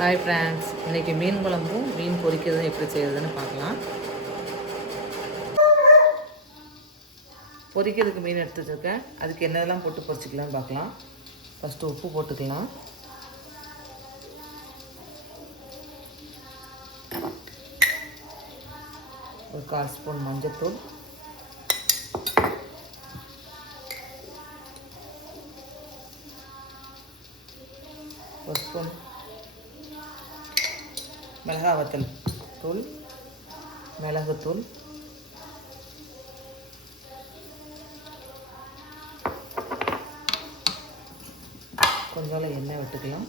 Hi friends, இன்றைக்கி மீன் குழம்பும் மீன் பொரிக்கிறதும் எப்படி செய்கிறதுன்னு பார்க்கலாம். பொரிக்கிறதுக்கு மீன் எடுத்து வச்சுருக்கேன். அதுக்கு என்னதெல்லாம் போட்டு பொரிச்சிக்கலாம்னு பார்க்கலாம். ஃபஸ்ட்டு உப்பு போட்டுக்கலாம். ஒரு 1/4 ஸ்பூன் மஞ்சள்தூள், ஒரு ஸ்பூன் மிளகாய் வத்தல் தூள், மிளகுத்தூள், கொஞ்சம் எண்ணெய் விட்டுக்கலாம்.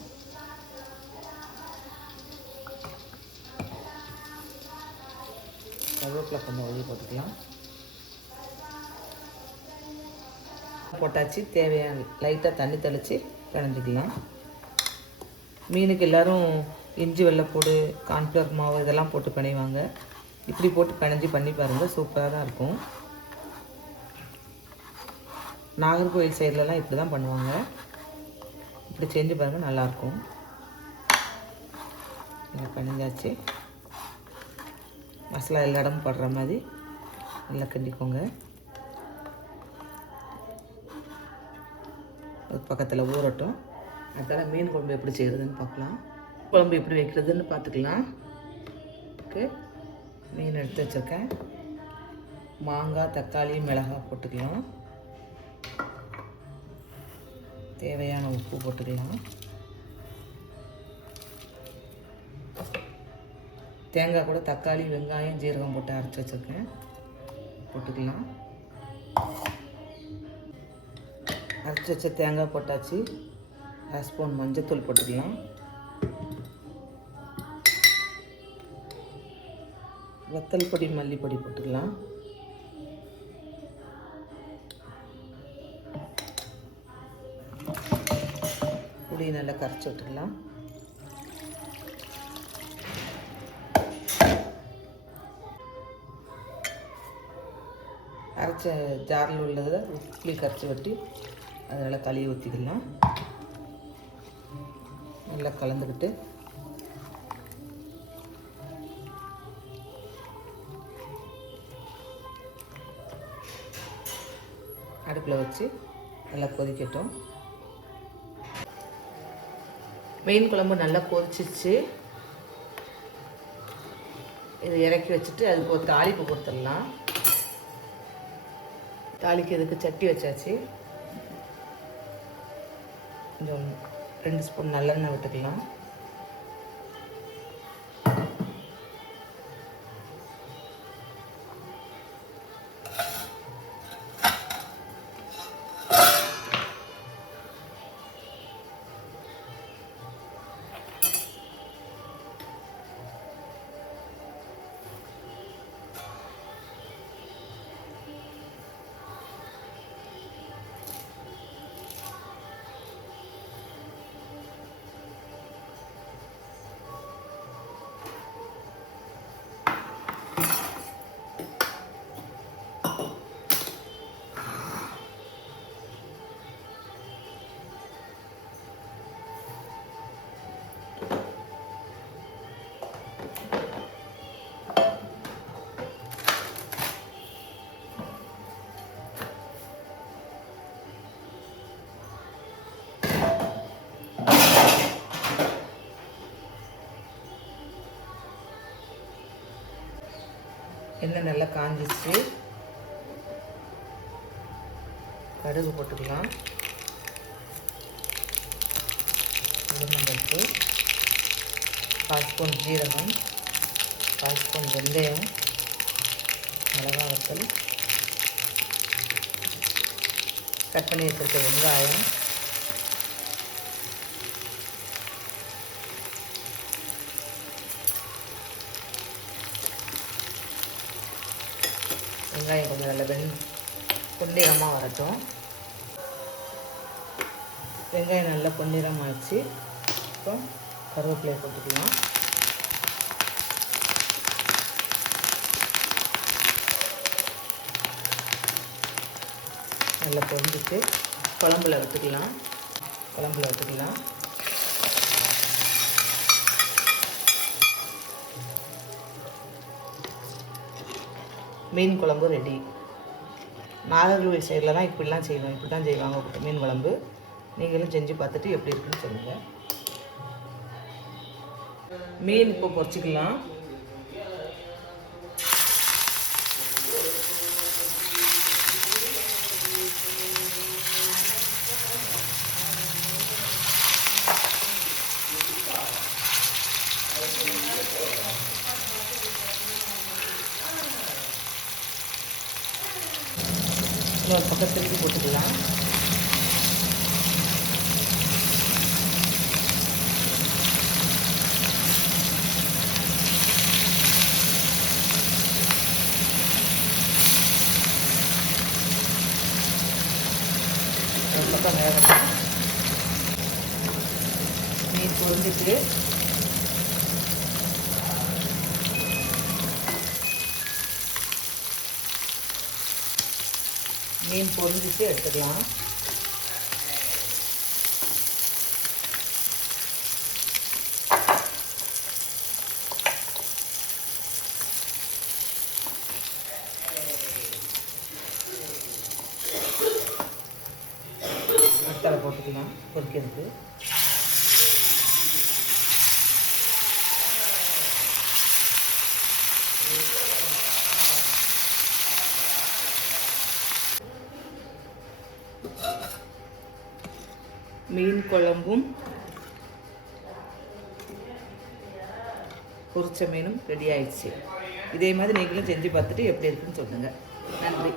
கருவேப்பிலை கொஞ்சம் ஒதுக்கி போட்டுக்கலாம். போட்டாச்சு. தேவையான லைட்டாக தண்ணி தெளித்து பிணைஞ்சிக்கலாம். மீனுக்கு எல்லோரும் இஞ்சி வெள்ளைப்பூடு, கார்ன்ஃப்ளவர் மாவு இதெல்லாம் போட்டு பிணைவாங்க. இப்படி போட்டு பிணைஞ்சி பண்ணி பாருங்கள், சூப்பராக தான் இருக்கும். நாகர்கோவில் சைட்லலாம் இப்படி தான் பண்ணுவாங்க. இப்படி செஞ்சு பாருங்கள், நல்லாயிருக்கும். பிணைஞ்சாச்சு. மசாலா எல்லா இடமும் படுற மாதிரி நல்லா கிண்டிக்கோங்க. ஒரு பக்கத்தில் ஊறட்டும். அதனால் மீன் குழம்பு எப்படி செய்கிறதுன்னு பார்க்கலாம். குழம்பு எப்படி வைக்கிறதுன்னு பார்த்துக்கலாம். ஓகே, மீன் எடுத்து வச்சுருக்கேன். மாங்காய், தக்காளி, மிளகாய் போட்டுக்கலாம். தேவையான உப்பு போட்டுக்கலாம். தேங்காய் கூட தக்காளி, வெங்காயம், ஜீரகம் போட்டு அரைச்சி வச்சுருக்கேன், போட்டுக்கலாம். அரைச்சி வச்ச தேங்காய் போட்டாச்சு. 1 ஸ்பூன் மஞ்சள்தூள் போட்டுக்கலாம். வத்தல் பொடி, மல்லிப்பொடி போட்டுக்கலாம். புளி நல்லா கரைச்சி விட்டுக்கலாம். அரைச்ச ஜாரில் உள்ளதை புளி கரைச்சி வெட்டி அதை நல்லா கழுவி ஊற்றிக்கலாம். நல்லா கலந்துக்கிட்டு அடுப்பில் வச்சு நல்லா கொதிக்கட்டும். மீன் குழம்பு நல்லா கொதிச்சிச்சு. இது இறக்கி வச்சுட்டு அதுக்கு ஒரு தாளிப்பு கொடுத்துடலாம். தாளிக்கிறதுக்கு சட்டி வச்சாச்சு. கொஞ்சம் 2 ஸ்பூன் நல்லெண்ணெய் விட்டுக்கலாம். எண்ணெய் நல்லா காஞ்சிச்சு. கடுகு போட்டுக்கலாம். உளுந்தம்பருப்பு, 1/4 ஸ்பூன் ஜீரகம், 1/4 ஸ்பூன் வெந்தயம், மிளகாய் வத்தல், கட் பண்ணி வச்சுருக்க வெங்காயம், வெங்காயம் கொஞ்சம் நல்லா பொன்னிறமாக வரட்டும். வெங்காயம் நல்லா பொன்னிறமாகிடுச்சு. இப்போ கருவேப்பிலையை போட்டுக்கலாம். நல்லா பொரிஞ்சிட்டு குழம்புல விட்டுக்கலாம். மீன் குழம்பு ரெடி. நாகர்கோவில் சைடில் தான் இப்படிலாம் செய்வோம், இப்படி தான் செய்வாங்க மீன் குழம்பு. நீங்களும் செஞ்சு பார்த்துட்டு எப்படி இருக்குன்னு சொல்லுங்கள். மீன் இப்போ பொரிச்சிக்கலாம். இன்னொரு பக்கம் திருப்பி போட்டுக்கலாம். ஒரு பக்கம் வேகட்டும். மீன் பொரிஞ்சிட்டு மீன் பொரிஞ்சிட்டு எடுத்துக்கலாம். மசாலா போட்டுக்கலாம் பொரிக்கிறதுக்கு. மீன் குழம்பும் பொரிச்ச மீனும் ரெடி ஆயிடுச்சு. இதே மாதிரி நீங்களும் செஞ்சு பார்த்துட்டு எப்படி இருக்குன்னு சொல்லுங்கள். நன்றி.